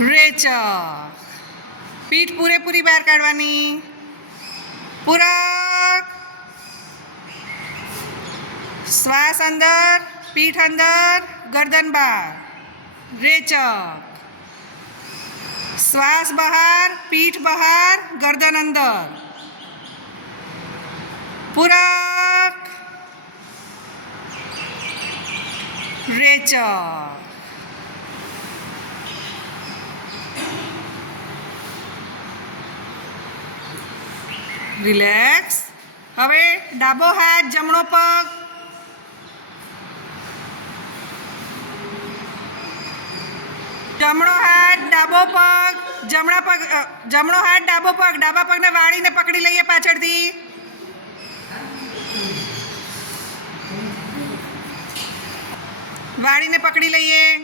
રેચક. પીઠ પૂરેપૂરી બહાર કાઢવાની. પૂરક. શ્વાસ અંદર, પીઠ અંદર, ગરદન બહાર. રેચક. શ્વાસ બહાર, પીઠ બહાર, ગરદન અંદર. પૂરક. રેચક. રિલેક્સ. હવે ડાબો હાથ, જમણો પગ. જમણો હાથ, ડાબો પગ, જમણો હાથ, ડાબો પગ, ડાબા પગને વાળીને પકડી લઈએ પાછળથી. વાળીને પકડી લઈએ.